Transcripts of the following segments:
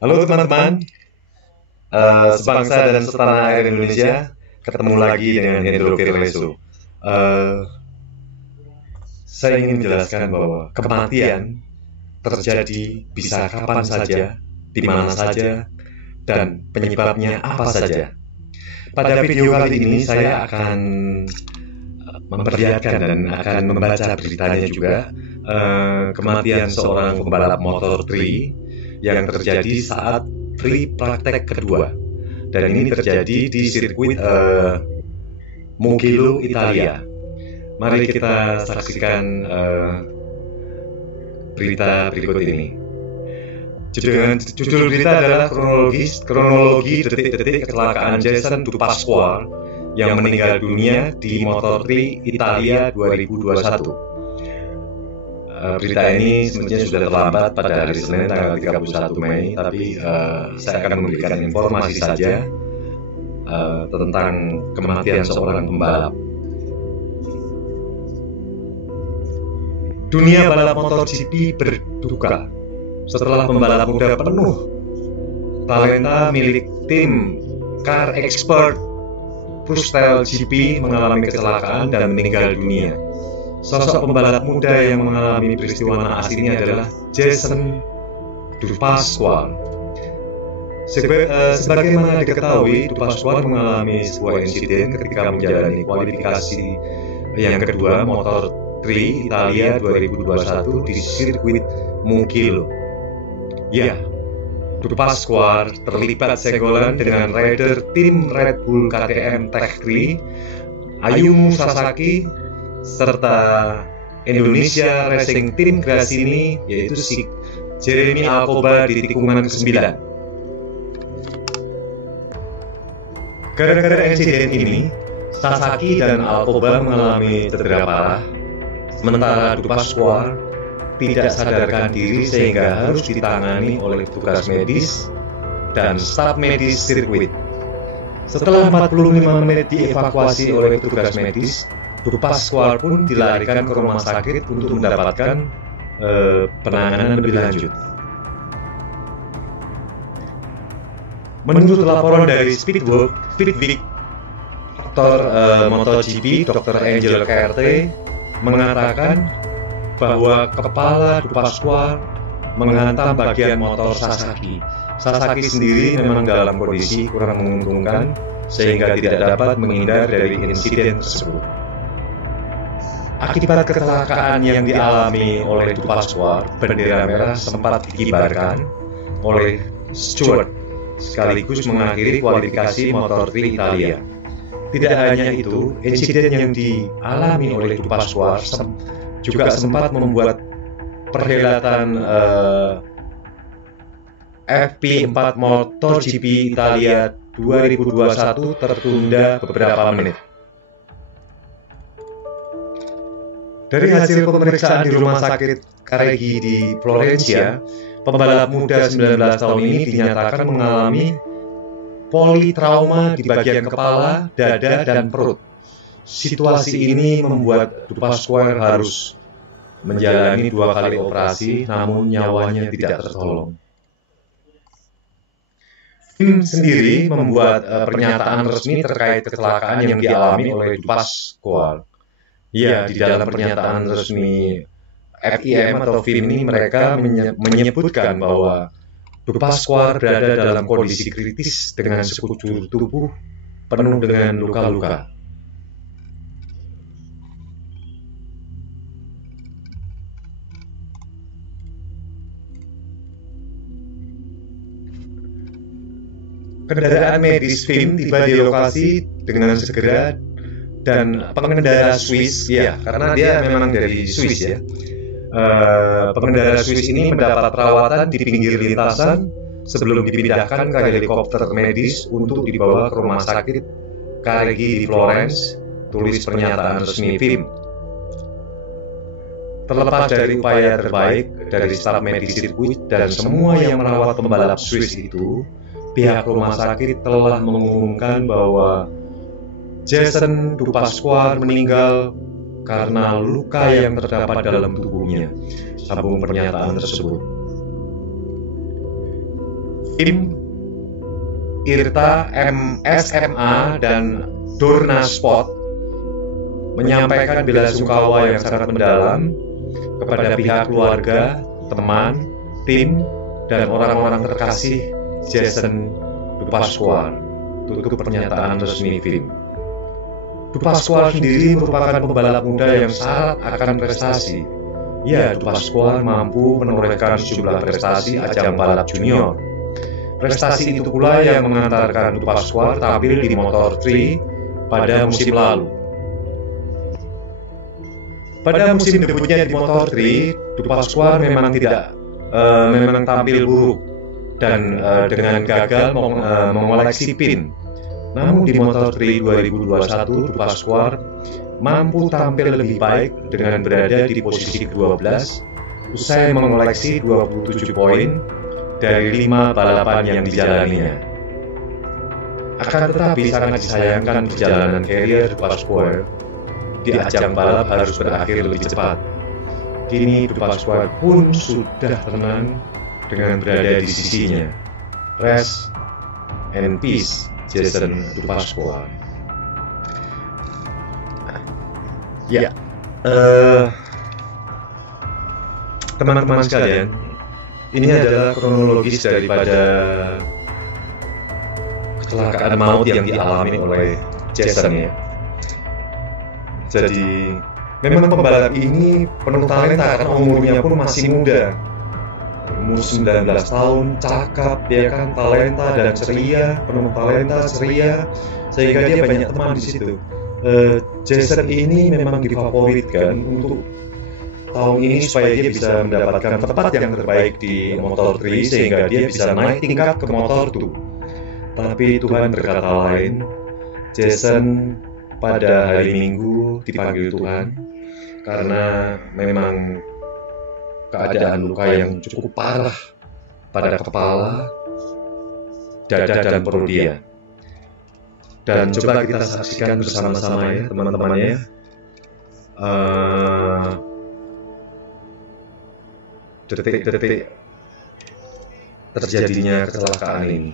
Halo teman-teman, sebangsa dan setanah air Indonesia, ketemu lagi dengan Hendro Firleso. Saya ingin menjelaskan bahwa kematian terjadi bisa kapan saja, di mana saja, dan penyebabnya apa saja. Pada video kali ini saya akan memperlihatkan dan akan membaca beritanya juga, kematian seorang pembalap motor 3 yang terjadi saat free praktek kedua, dan ini terjadi di sirkuit Mugello, Italia. Mari kita saksikan berita berikut ini. Judul berita adalah kronologi detik-detik kecelakaan Jason Dupasquale yang meninggal dunia di Moto3 Italia 2021. Berita ini sebenarnya sudah terlambat pada hari Senin tanggal 31 Mei, tapi saya akan memberikan informasi saja tentang kematian seorang pembalap. Dunia balap MotoGP berduka setelah pembalap muda penuh talenta milik tim Car Expert Pustel GP mengalami kecelakaan dan meninggal dunia. Sosok pembalap muda yang mengalami peristiwa naas ini adalah Jason Dupasquale. Sebagaimana diketahui, Dupasquale mengalami sebuah insiden ketika menjalani kualifikasi yang kedua Moto3 Italia 2021 di sirkuit Mugello. Ya, Dupasquale terlibat senggolan dengan rider tim Red Bull KTM Tech 3 Ayumu Sasaki serta Indonesia Racing Team Gresini, yaitu si Jeremy Alcoba di tikungan ke-9. Gara-gara insiden ini, Sasaki dan Alcoba mengalami cedera parah, sementara Dupasquale tidak sadarkan diri sehingga harus ditangani oleh petugas medis dan staf medis sirkuit. Setelah 45 menit dievakuasi oleh petugas medis, Dupasquale pun dilarikan ke rumah sakit untuk mendapatkan penanganan lebih lanjut. Menurut laporan dari Speedweek, Dr. MotoGP Dr. Angel Carte mengatakan bahwa kepala Dupasquale menghantam bagian motor Sasaki. Sasaki sendiri memang dalam kondisi kurang menguntungkan sehingga tidak dapat menghindar dari insiden tersebut. Akibat kecelakaan yang dialami oleh Dupasquale, bendera merah sempat dikibarkan oleh Stewart sekaligus mengakhiri kualifikasi Moto3 Italia. Tidak hanya itu, insiden yang dialami oleh Dupasquale juga sempat membuat perhelatan FP4 MotoGP Italia 2021 tertunda beberapa menit. Dari hasil pemeriksaan di rumah sakit Careggi di Florencia, pembalap muda 19 tahun ini dinyatakan mengalami politrauma di bagian kepala, dada, dan perut. Situasi ini membuat Dupasquale harus menjalani 2 kali operasi, namun nyawanya tidak tertolong. Tim sendiri membuat pernyataan resmi terkait kecelakaan yang dialami oleh Dupasquale. Ya, di dalam pernyataan resmi FIM atau FIM ini mereka menyebutkan bahwa Dupasquale berada dalam kondisi kritis dengan sekujur tubuh penuh dengan luka-luka. Kendaraan medis FIM tiba di lokasi dengan segera dan pengendara Swiss, ya, karena dia memang dari Swiss ya. Pengendara Swiss ini mendapat perawatan di pinggir lintasan sebelum dipindahkan ke helikopter medis untuk dibawa ke rumah sakit Careggi di Florence, tulis pernyataan resmi FIM. Terlepas dari upaya terbaik dari staf medis sirkuit dan semua yang merawat pembalap Swiss itu, pihak rumah sakit telah mengumumkan bahwa Jason Dupasquale meninggal karena luka yang terdapat dalam tubuhnya, sambung pernyataan tersebut. Tim Irta SMA dan Dorna Sport menyampaikan belasungkawa yang sangat mendalam kepada pihak keluarga, teman, tim, dan orang-orang terkasih Jason Dupasquale. Tutup pernyataan resmi FIM. Dupasquale sendiri merupakan pembalap muda yang syarat akan prestasi. Ya, Dupasquale mampu menorehkan sejumlah prestasi ajang balap junior. Prestasi itu pula yang mengantarkan Dupasquale tampil di Moto3 pada musim lalu. Pada musim debutnya di Moto3, Dupasquale memang tampil buruk dan dengan gagal mengoleksi pin. Namun di Moto3 2021, Dupasquale mampu tampil lebih baik dengan berada di posisi 12 usai mengoleksi 27 poin dari 5 balapan yang dijalaninya. Akan tetapi sangat disayangkan perjalanan karier Dupasquale di ajang balap harus berakhir lebih cepat. Kini Dupasquale pun sudah tenang dengan berada di sisinya. Rest and peace, Jason Dupasquale. Ya, teman-teman sekalian, ini adalah kronologis daripada kecelakaan maut yang dialami oleh Jason ya. Jadi memang pembalap ini penuh talenta karena umurnya pun masih muda. Umur 19 tahun, cakap, ya kan, talenta dan ceria, penuh talenta, ceria, sehingga dia banyak teman di situ. Jason ini memang difavoritkan untuk tahun ini supaya dia bisa mendapatkan tempat yang terbaik di Moto3 sehingga dia bisa naik tingkat ke Moto2. Tapi Tuhan berkata lain. Jason pada hari Minggu dipanggil Tuhan karena memang keadaan luka yang cukup parah pada kepala, dada, dan perut dia. Dan coba kita saksikan bersama-sama ya teman-teman ya, detik-detik terjadinya kecelakaan ini.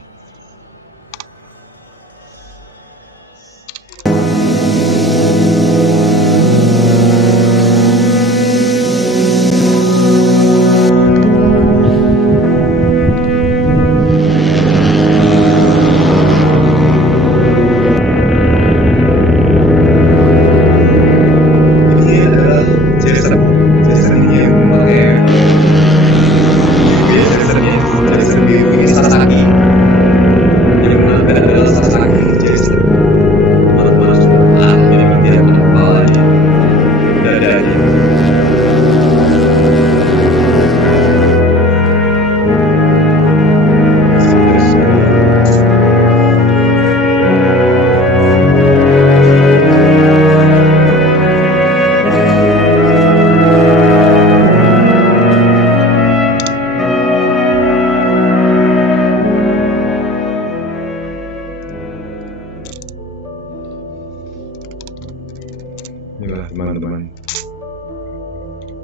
Inilah teman-teman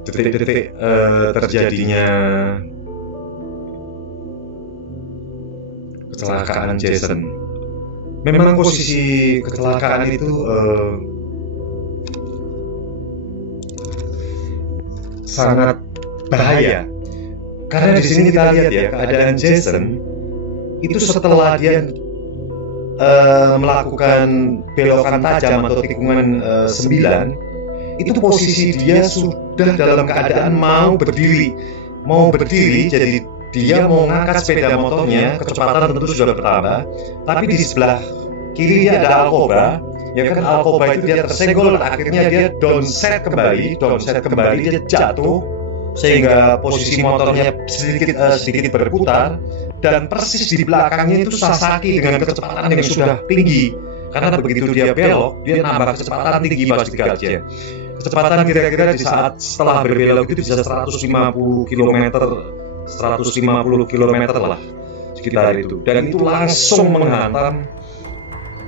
detik-detik terjadinya kecelakaan Jason. Memang posisi kecelakaan itu sangat bahaya karena di sini kita lihat ya keadaan Jason itu setelah dia melakukan belokan tajam atau tikungan 9, itu posisi dia sudah dalam keadaan mau berdiri, jadi dia mau ngangkat sepeda motornya, kecepatan tentu sudah bertambah, tapi di sebelah kiri ada Alcoba, ya kan, Alcoba itu dia tersenggol, akhirnya dia downset kembali, dia jatuh, sehingga posisi motornya sedikit berputar, dan persis di belakangnya itu Sasaki dengan kecepatan yang sudah tinggi. Karena begitu dia belok, dia nambah kecepatan tinggi pasti gajah. Kecepatan kira-kira di saat setelah berbelok itu bisa 150 km lah sekitar itu. Dan itu langsung menghantam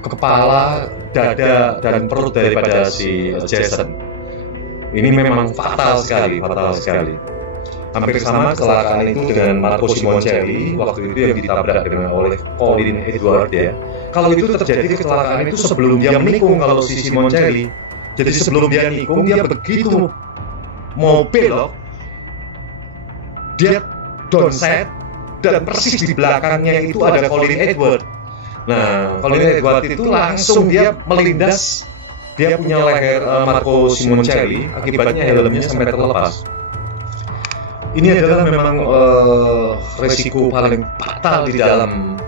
kepala, dada, dan perut daripada si Jason. Ini memang fatal sekali. Hampir sama kecelakaan itu dengan Marco Simoncelli waktu itu yang ditabrak oleh Colin Edwards ya. Kalau itu terjadi kecelakaan itu sebelum dia menikung kalau si Simoncelli. Jadi sebelum dia nikung, dia begitu mau belok, dia downset dan persis di belakangnya itu ada Colin Edwards. Nah, Colin Edwards itu langsung dia melindas, dia punya leher Marco Simoncelli, akibatnya helmnya sampai terlepas. Ini adalah memang resiko paling fatal di dalam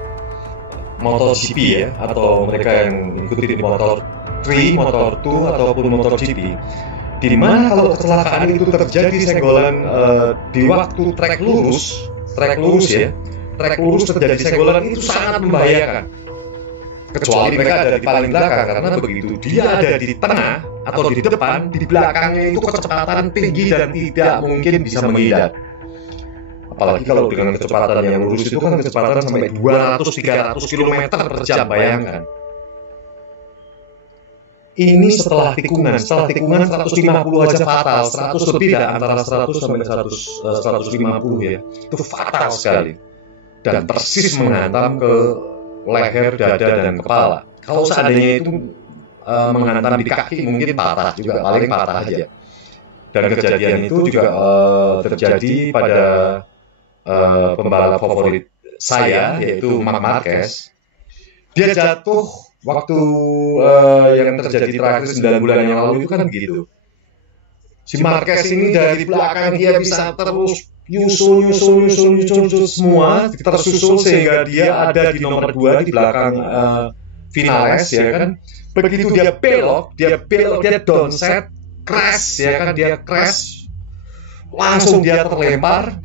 MotoGP ya, atau mereka yang ikuti di Moto3, Moto2 ataupun MotoGP. Di mana kalau kecelakaan itu terjadi senggolan di waktu trek lurus ya, trek lurus terjadi senggolan itu sangat membahayakan. Kecuali mereka ada di paling belakang, karena begitu dia ada di tengah atau di depan, di belakangnya itu kecepatan tinggi dan tidak mungkin bisa menghindar. Apalagi kalau dengan kecepatan yang lurus itu kan kecepatan sampai 200-300 km per jam, bayangkan. Ini setelah tikungan 150 aja fatal, 100 lebih dah, antara 100 sampai 150 ya. Itu fatal sekali. Dan persis menghantam ke leher, dada, dan kepala. Kalau seandainya itu menghantam di kaki mungkin patah juga, paling patah aja. Dan kejadian itu juga terjadi pada pembalap favorit saya, yaitu Marc Marquez. Dia jatuh waktu yang terjadi terakhir 9 bulan yang lalu itu kan begitu. Si Marquez ini dari belakang dia bisa terus nyusul semua, tersusul sehingga dia ada di nomor 2 di belakang Vinales ya kan. Begitu dia belok, dia downset, crash ya kan, dia crash, langsung dia terlempar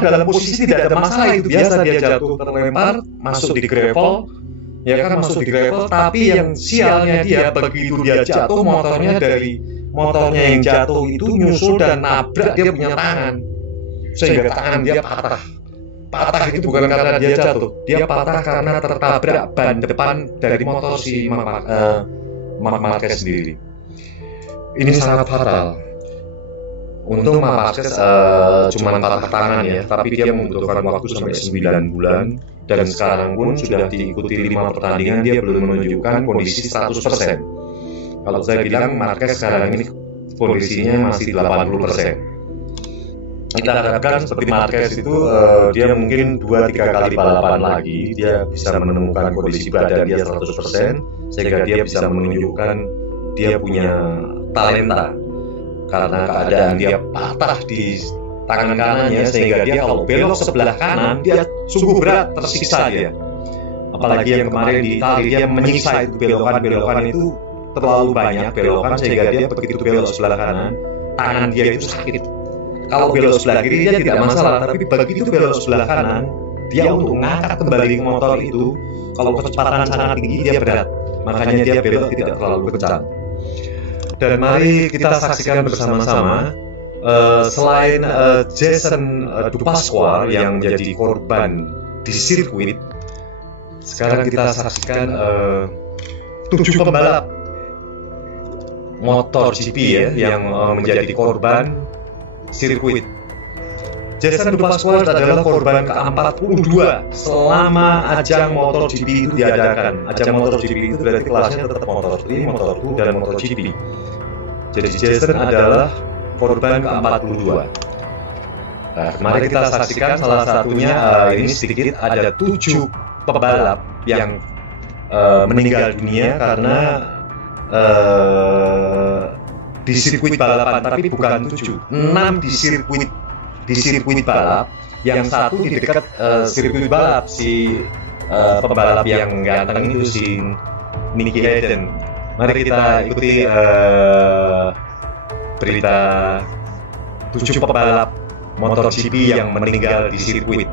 dalam posisi tidak ada masalah, itu biasa dia jatuh terlempar, masuk di gravel, ya kan, masuk di gravel, tapi yang sialnya dia begitu dia jatuh, motornya yang jatuh itu nyusul dan nabrak dia punya tangan, sehingga tangan dia patah itu bukan karena dia jatuh, dia patah karena tertabrak ban depan dari motor si Marc Marquez sendiri. Ini sangat fatal. Untung Marquez cuma patah tangan ya, tapi dia membutuhkan waktu sampai 9 bulan, dan sekarang pun sudah diikuti 5 pertandingan dia belum menunjukkan kondisi 100%. Kalau saya bilang Marquez sekarang ini kondisinya masih 80%. Kita harapkan seperti Marquez itu dia mungkin 2-3 kali balapan lagi dia bisa menemukan kondisi badan dia 100%, sehingga dia bisa menunjukkan dia punya talenta. Karena keadaan dia patah di tangan kanannya, sehingga dia kalau belok sebelah kanan dia sungguh berat, tersiksa dia. Apalagi yang kemarin di Italia dia menyiksa itu, belokan itu terlalu banyak belokan, sehingga dia begitu belok sebelah kanan tangan dia itu sakit. Kalau belok sebelah kiri dia tidak masalah, tapi begitu belok sebelah kanan dia untuk mengangkat kembali motor itu kalau kecepatan sangat tinggi dia berat, makanya dia belok tidak terlalu kencang. Dan mari kita saksikan bersama-sama selain Jason Dupasquale yang menjadi korban di sirkuit, sekarang kita saksikan 7 pembalap MotoGP ya yang menjadi korban sirkuit. Jason Dupasquale adalah korban ke-42 selama ajang MotoGP itu diadakan. Ajang MotoGP itu berarti kelasnya tetap Moto3, Moto2, dan MotoGP. Jadi Jason adalah korban ke-42. Nah, mari kita saksikan salah satunya, ini sedikit, ada 7 pembalap yang meninggal dunia karena di sirkuit balapan, tapi bukan 7, 6 di sirkuit balap, yang satu di dekat sirkuit balap si pembalap yang ganteng itu si Nicky Hayden. Mari kita ikuti berita 7 pembalap MotoGP yang meninggal di sirkuit.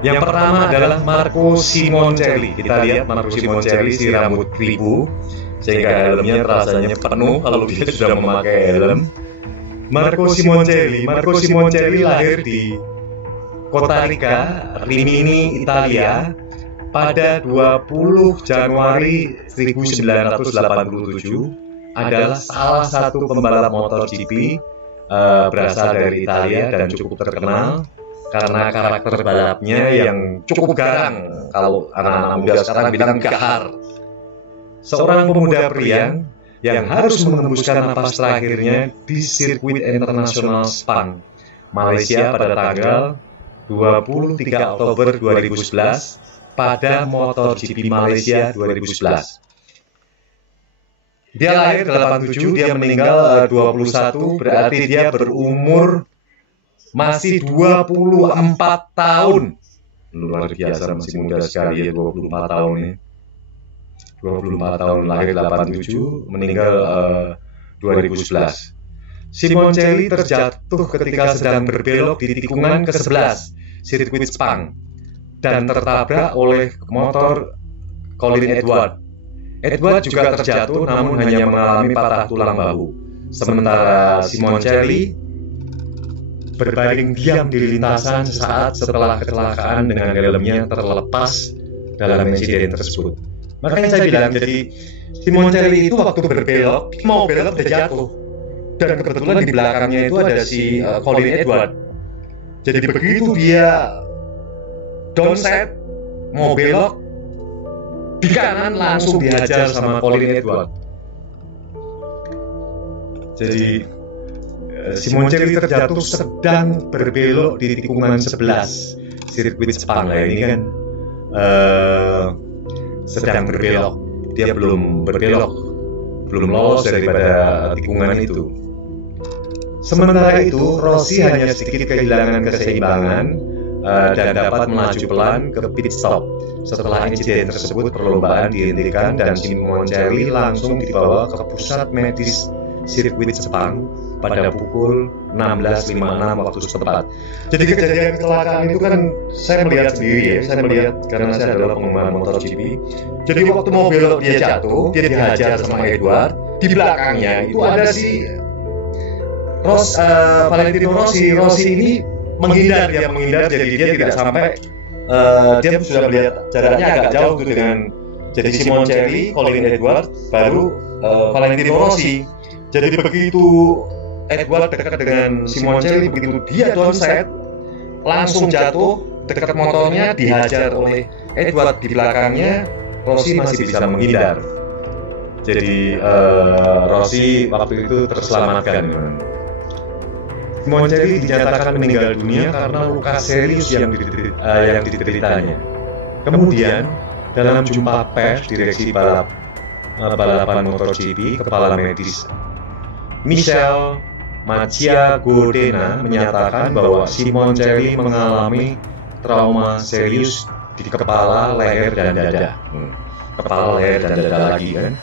Yang pertama adalah Marco Simoncelli. Kita lihat Marco Simoncelli, si rambut keribu sehingga helmnya rasanya penuh kalau dia sudah memakai helm. Marco Simoncelli lahir di Kota Rica, Rimini, Italia pada 20 Januari 1987. Adalah salah satu pembalap MotoGP berasal dari Italia dan cukup terkenal karena karakter balapnya yang cukup garang. Kalau anak-anak muda sekarang bilang gahar. Seorang pemuda priang yang harus mengembuskan napas terakhirnya di sirkuit internasional Sepang, Malaysia pada tanggal 23 Oktober 2011 pada MotoGP Malaysia 2011. Dia lahir 87, dia meninggal 21, berarti dia berumur masih 24 tahun. Luar biasa, masih muda sekali ya, 24 tahun ini. 24 tahun, lahir 87, meninggal 2011. Simoncelli terjatuh ketika sedang berbelok di tikungan ke-11 sirkuit Sepang dan tertabrak oleh motor Colin Edward. Edward juga terjatuh namun hanya mengalami patah tulang bahu. Sementara Simoncelli berbaring diam di lintasan sesaat setelah kecelakaan dengan helmnya terlepas dalam insiden tersebut. Makanya saya bilang, jadi Simoncelli itu waktu berbelok, mau belok udah jatuh. Dan kebetulan di belakangnya itu ada si Colin Edward. Jadi begitu dia downside, mau belok, di kanan langsung dihajar sama Colin Edward. Jadi Simoncelli terjatuh sedang berbelok di tikungan 11 sirkuit Sepang. Ini kan sedang berbelok, dia belum berbelok, belum lolos daripada tikungan itu. Sementara itu, Rossi hanya sedikit kehilangan keseimbangan dan dapat melaju pelan ke pit stop. Setelah insiden tersebut, perlombaan dihentikan dan Simoncelli langsung dibawa ke pusat medis sirkuit Sepang pada pukul 16.56 waktu setempat. Jadi kejadian kecelakaan itu kan saya melihat sendiri ya, saya melihat karena saya adalah penggemar MotoGP. Jadi waktu mau belok dia jatuh, dia dihajar sama Edward. Di belakangnya itu ada si Valentino Rossi. Rossi ini menghindar, jadi dia tidak sampai dia sudah melihat jaraknya agak jauh tuh dengan jadi Simoncelli, Colin Edward, baru Valentino Rossi. Jadi begitu Edward dekat dengan Simoncelli, begitu dia downside, langsung jatuh dekat motornya, dihajar oleh Edward di belakangnya. Rossi masih bisa menghindar. Jadi Rossi waktu itu terselamatkan. Simoncelli dinyatakan meninggal dunia karena luka serius yang dideritanya. Kemudian dalam jumpa pers direksi balapan MotoGP, kepala medis Michel Maciagodena menyatakan bahwa Simoncelli mengalami trauma serius di kepala, leher, dan dada. Kepala, leher, dan dada lagi kan.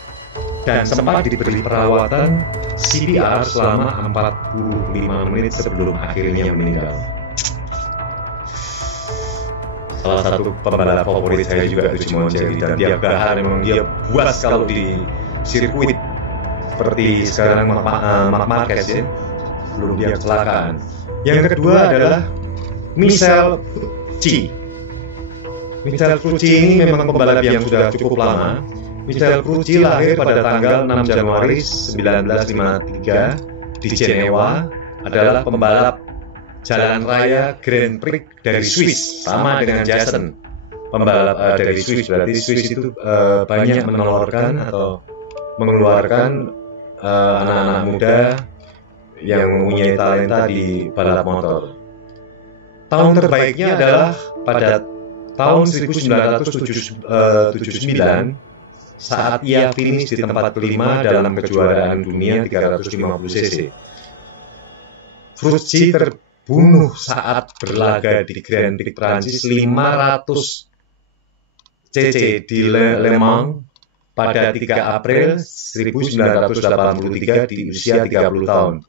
Dan sempat diberi perawatan CPR selama 45 menit sebelum akhirnya meninggal. Salah satu pembalap favorit saya juga itu Simoncelli, dan dia gahar, memang dia buas kalau di sirkuit seperti sekarang Marc Marquez ya, sebelum dia kecelakaan. Yang kedua adalah Michel Pucci. Michel Pucci ini memang pembalap yang sudah cukup lama. Michel Pucci lahir pada tanggal 6 Januari 1953 di Jenewa, adalah pembalap jalan raya Grand Prix dari Swiss, sama dengan Jason, pembalap dari Swiss. Berarti Swiss itu banyak menelurkan atau mengeluarkan anak-anak muda yang mempunyai talenta di balap motor. Tahun terbaiknya adalah pada tahun 1979 saat ia finish di tempat kelima dalam kejuaraan dunia 350 cc. Pucci terbunuh saat berlaga di Grand Prix Prancis 500 cc di Le Mans pada 3 April 1983 di usia 30 tahun.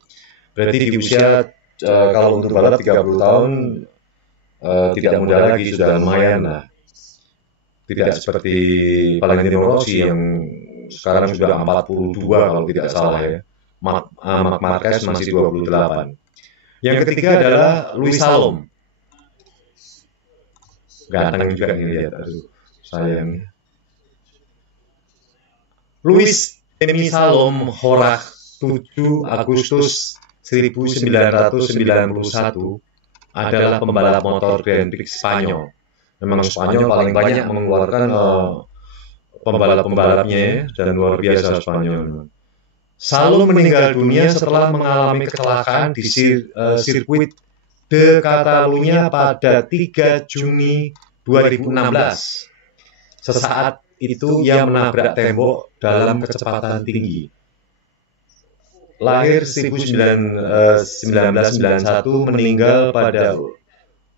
Berarti di usia kalau untuk balap 30 tahun tidak muda lagi, sudah lumayan lah. Tidak seperti Valentino Rossi yang sekarang sudah 42 kalau tidak salah ya. Marc Marquez masih 28. Yang ketiga adalah Louis Salom. Ganteng juga ini lihat, aduh sayang. Louis Salom Horak 7 Agustus 1991 adalah pembalap motor Grand Prix Spanyol. Memang Spanyol paling banyak mengeluarkan pembalap-pembalapnya dan luar biasa Spanyol. Salom meninggal dunia setelah mengalami kecelakaan di sirkuit de Catalunya pada 3 Juni 2016. Sesaat itu ia menabrak tembok dalam kecepatan tinggi. Lahir 1991, meninggal pada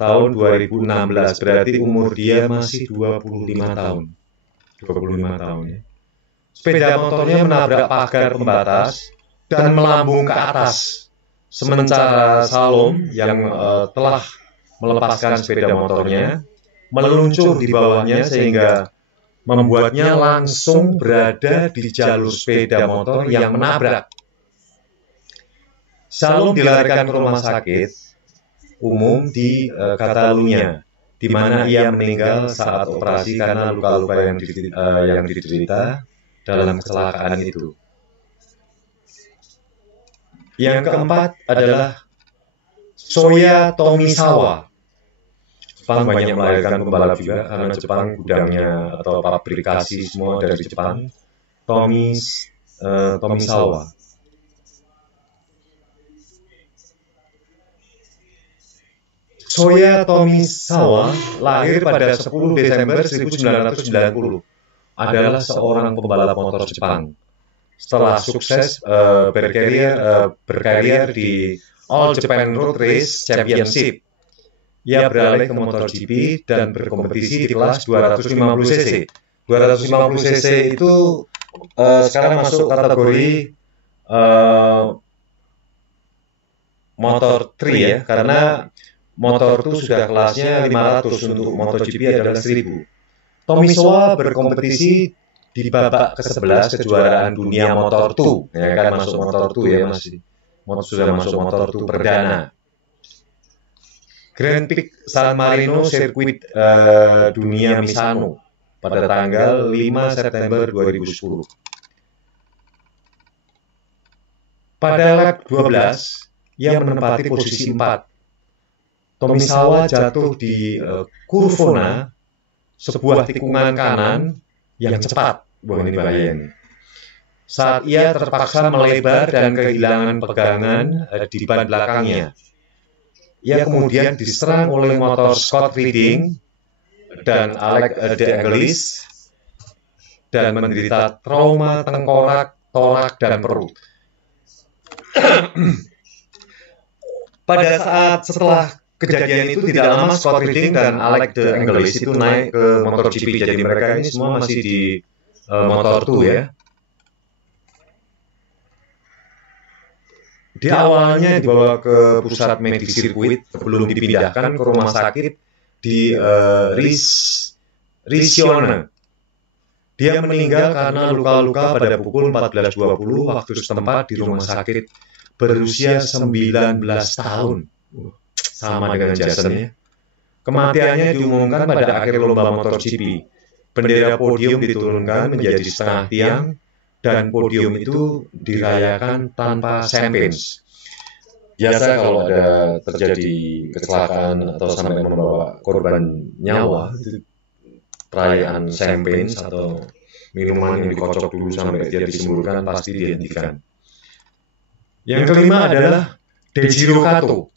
tahun 2016, berarti umur dia masih 25 tahun. 25 tahun ya. Sepeda motornya menabrak pagar pembatas dan melambung ke atas. Sementara Salom yang telah melepaskan sepeda motornya meluncur di bawahnya sehingga membuatnya langsung berada di jalur sepeda motor yang menabrak. Salom dilarikan ke rumah sakit umum di Catalunya, di mana ia meninggal saat operasi karena luka-luka yang diderita dalam kecelakaan itu. Yang keempat adalah Shoya Tomisawa. Jepang banyak melahirkan pembalap juga karena Jepang gudangnya atau pabrikasi semua dari Jepang. Tomisawa. Shoya Tomisawa lahir pada 10 Desember 1990. Adalah seorang pembalap motor Jepang. Setelah sukses berkarier di All Japan Road Race Championship, ia beralih ke MotoGP dan berkompetisi di kelas 250 cc. 250 cc itu sekarang masuk kategori Motor 3 ya, karena motor itu sudah kelasnya 500, untuk MotoGP adalah 1000. Tomisawa berkompetisi di babak ke-11 kejuaraan dunia Motor 2, ya kan, masuk Motor 2 ya, sudah masuk Motor 2 perdana. Grand Prix San Marino sirkuit dunia Misano pada tanggal 5 September 2010. Pada lap 12, ia menempati posisi 4. Tomisawa jatuh di Kurvona, sebuah tikungan kanan yang cepat. Wah, ini bahaya ini. Saat ia terpaksa melebar dan kehilangan pegangan di ban belakangnya. Ia kemudian diserang oleh motor Scott Redding dan Alex de Angelis dan menderita trauma tengkorak, torak, dan perut. Pada saat setelah kejadian itu tidak lama, Scott Redding dan Alex de Angelis itu naik ke MotoGP. Jadi mereka ini semua masih di Motor 2 ya. Dia awalnya dibawa ke pusat medis sirkuit sebelum dipindahkan ke rumah sakit di Riccione. Dia meninggal karena luka-luka pada pukul 14.20 waktu setempat di rumah sakit, berusia 19 tahun. Sama dengan Jason ya. Kematiannya diumumkan pada akhir lomba MotoGP. Bendera podium diturunkan menjadi setengah tiang dan podium itu dirayakan tanpa champagne. Biasa kalau ada terjadi kecelakaan atau sampai membawa korban nyawa, itu perayaan champagne atau minuman yang dikocok dulu sampai dia disembuhkan pasti dihentikan. Yang kelima adalah Dejiro Kato.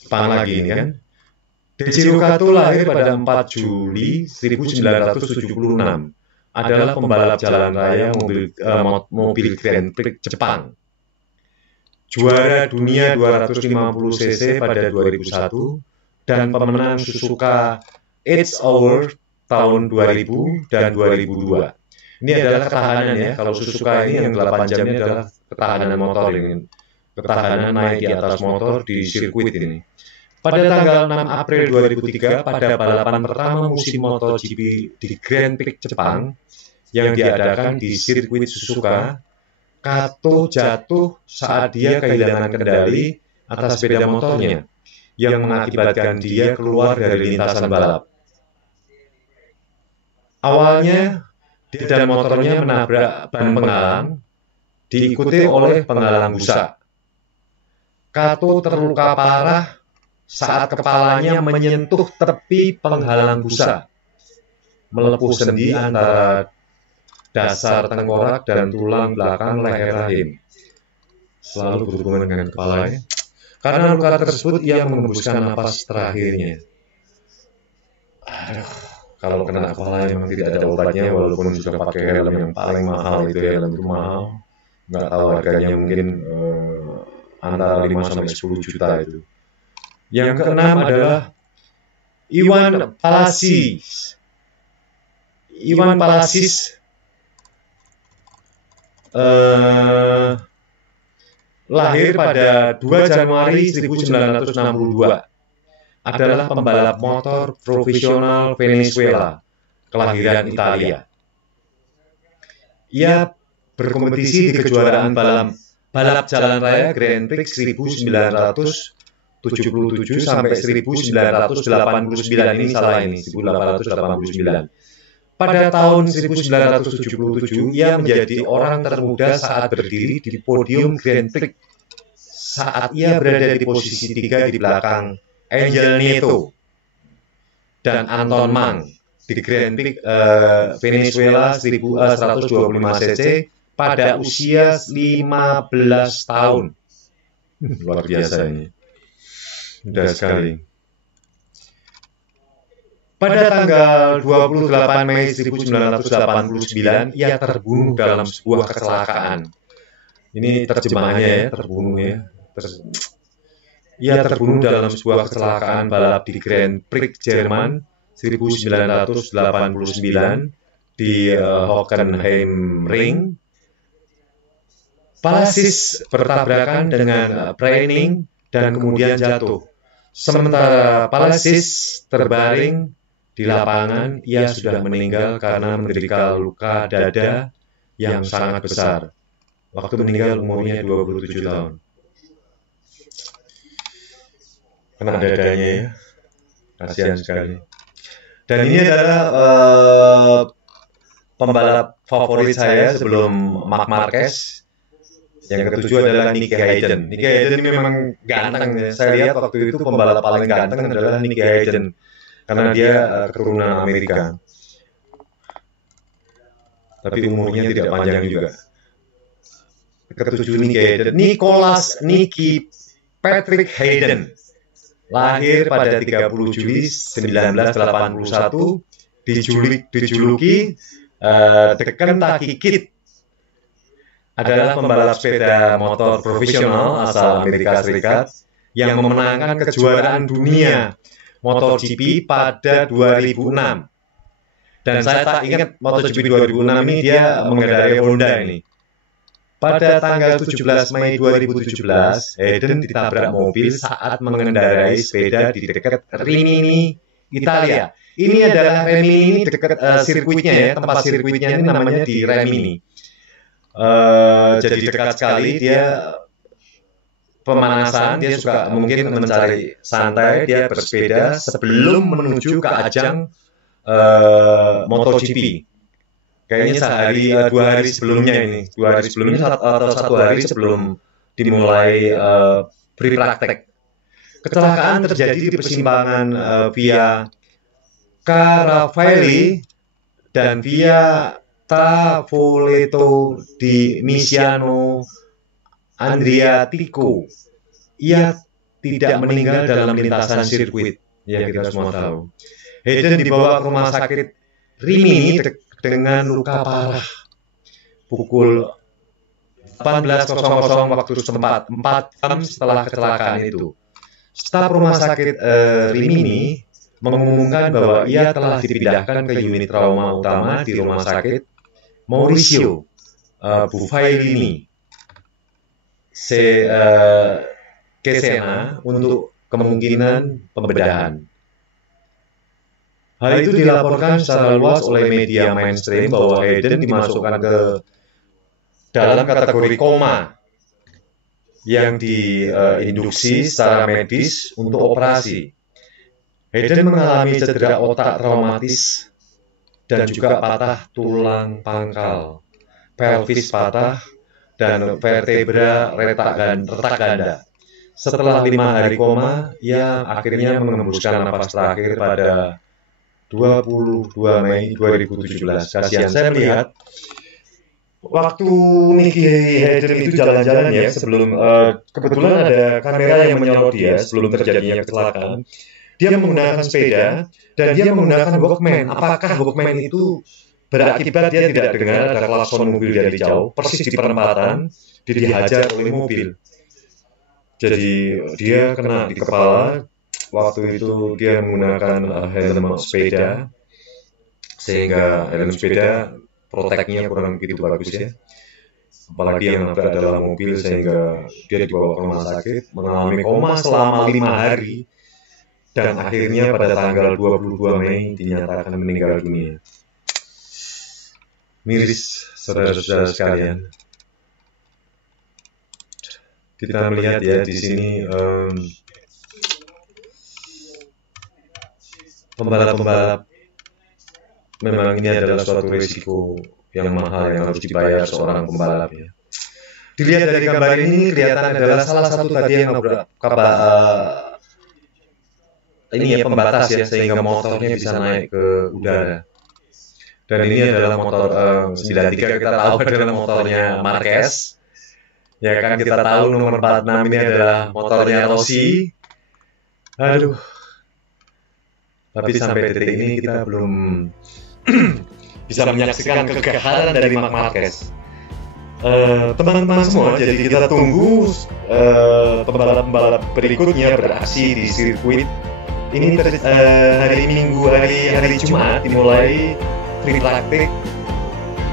Jepang lagi ini kan. Dejiro Kato lahir pada 4 Juli 1976. Adalah pembalap jalan raya mobil Grand Prix Jepang. Juara dunia 250 cc pada 2001 dan pemenang Suzuka It's Our tahun 2000 dan 2002. Ini adalah ketahanan ya. Kalau Suzuka ini yang 8 jam ini adalah ketahanan motor, ini ketahanan naik di atas motor di sirkuit ini. Pada tanggal 6 April 2003, pada balapan pertama musim MotoGP di Grand Prix Jepang yang diadakan di sirkuit Suzuka, Kato jatuh saat dia kehilangan kendali atas sepeda motornya, yang mengakibatkan dia keluar dari lintasan balap. Awalnya, dia dan motornya menabrak ban penghalang diikuti oleh penghalang busa. Kato terluka parah saat kepalanya menyentuh tepi penghalang busa, melepuh sendi antara dasar tengkorak dan tulang belakang leher rahim. Selalu berhubungan dengan kepalanya. Karena luka tersebut, ia mengembuskan napas terakhirnya. Aduh, kalau kena kepala memang tidak ada obatnya, walaupun sudah pakai helm yang paling mahal. Itu helm itu mahal, nggak tahu harganya, mungkin antara 5-10 juta itu. Yang keenam adalah Iwan Palasis. Iwan Palasis lahir pada 2 Januari 1962. Adalah pembalap motor profesional Venezuela, kelahiran Italia. Ia berkompetisi di kejuaraan balap jalan raya Grand Prix 1977 sampai 1989. Ini salah, ini 1889. Pada tahun 1977, ia menjadi orang termuda saat berdiri di podium Grand Prix saat ia berada di posisi 3 di belakang Angel Nieto dan Anton Mang di Grand Prix Venezuela 125 cc pada usia 15 tahun. Luar biasa ini. Mudah sekali. Pada tanggal 28 Mei 1989, ia terbunuh dalam sebuah kecelakaan. Ini terjemahannya ya, terbunuh ya. Ia terbunuh dalam sebuah kecelakaan balap di Grand Prix Jerman 1989 di Hockenheim Ring. Palasis bertabrakan dengan Preining dan kemudian jatuh. Sementara Palasis terbaring di lapangan, ia sudah meninggal karena menderita luka dada yang sangat besar. Waktu meninggal umurnya 27 tahun. Kena dadanya ya, kasihan sekali. Dan ini adalah pembalap favorit saya sebelum Marc Marquez. Yang ketujuh adalah Nicky Hayden. Nicky Hayden ini memang ganteng ya. Saya lihat waktu itu pembalap paling ganteng adalah Nicky Hayden karena dia keturunan Amerika. Tapi umurnya tidak panjang juga. Ketujuh Nicky Hayden. Nicky Patrick Hayden. Lahir pada 30 Juli 1981, dijuluki The Kentucky Kid. Adalah pembalap sepeda motor profesional asal Amerika Serikat yang memenangkan kejuaraan dunia MotoGP pada 2006. Dan saya tak ingat MotoGP 2006 ini dia mengendarai Honda ini. Pada tanggal 17 Mei 2017, Hayden ditabrak mobil saat mengendarai sepeda di dekat Rimini, Italia. Ini adalah Rimini dekat sirkuitnya ya, tempat sirkuitnya ini namanya di Rimini. Jadi dekat sekali, dia pemanasan, dia suka mungkin mencari santai, dia bersepeda sebelum menuju ke ajang MotoGP. Kayaknya sehari, 2 hari sebelumnya ini, 2 hari sebelumnya atau 1 hari sebelum dimulai berpraktek. Kecelakaan terjadi di persimpangan via Caravelli dan via Tavoleto di Misano Adriatico. Ia tidak meninggal dalam lintasan sirkuit, ya kita semua tahu. Hayden dibawa ke rumah sakit Rimini dengan luka parah. Pukul 18.00 waktu setempat, 4 jam setelah kecelakaan itu. Staf rumah sakit Rimini mengumumkan bahwa ia telah dipindahkan ke unit trauma utama di rumah sakit Mauricio Buffarini Cesena untuk kemungkinan pembedahan. Hal itu dilaporkan secara luas oleh media mainstream bahwa Hayden dimasukkan ke dalam kategori koma yang diinduksi secara medis untuk operasi. Hayden mengalami cedera otak traumatis dan juga patah tulang pangkal, pelvis patah, dan vertebra retak ganda. Setelah 5 hari koma, ia akhirnya mengembuskan napas terakhir pada 22 Mei 2017. Kasihan, saya melihat waktu Nicky Hayden itu jalan-jalan ya sebelum kebetulan ada kamera yang menyolot dia sebelum terjadinya kecelakaan. Dia menggunakan sepeda dan dia menggunakan Walkman. Apakah Walkman itu berakibat dia tidak dengar ada klakson mobil dari jauh, persis di perempatan, dia dihajar oleh mobil. Jadi dia kena di kepala. Waktu itu dia menggunakan helm sepeda, sehingga helm sepeda proteknya kurang begitu bagus ya. Apalagi yang nabrak dalam mobil sehingga dia dibawa ke rumah sakit, mengalami koma selama 5 hari, dan akhirnya pada tanggal 22 Mei dinyatakan meninggal dunia. Miris, saudara-saudara sekalian. Kita melihat ya di sini pembalap-pembalap, memang ini adalah suatu risiko yang mahal yang harus dibayar seorang pembalap ya. Dilihat dari gambar ini kelihatan adalah salah satu tadi yang ini ya pembatas ya, sehingga motornya bisa naik ke udara. Dan ini adalah motor 93, kita tahu adalah motornya Marquez. Ya kan, kita tahu nomor 46 ini adalah motornya Rossi. Aduh. Tapi sampai detik ini kita belum bisa menyaksikan kegagalan dari Marc Marquez. Teman-teman semua, jadi kita tunggu pembalap-pembalap berikutnya beraksi di sirkuit. Ini hari Minggu, hari Jumat dimulai free practice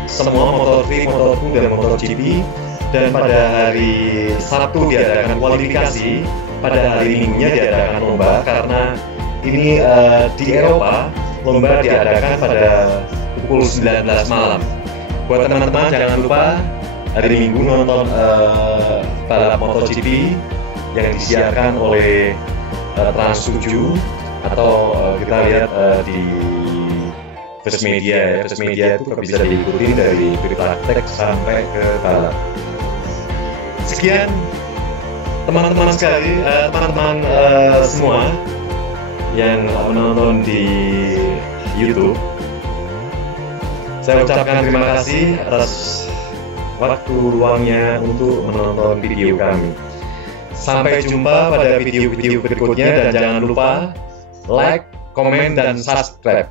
semua motor free, motor 2 dan motor GP. Dan pada hari Sabtu diadakan kualifikasi, pada hari Minggunya diadakan lomba, karena ini di Eropa lomba diadakan pada pukul 19 malam. Buat teman-teman jangan lupa hari Minggu nonton balap MotoGP yang disiarkan oleh Trans 7 atau kita lihat di First Media. First Media itu bisa diikuti dari praktek sampai ke balap. Sekian teman-teman sekali, teman-teman semua yang menonton di YouTube. Saya ucapkan terima kasih atas waktu luangnya untuk menonton video kami. Sampai jumpa pada video-video berikutnya, dan jangan lupa like, komen, dan subscribe.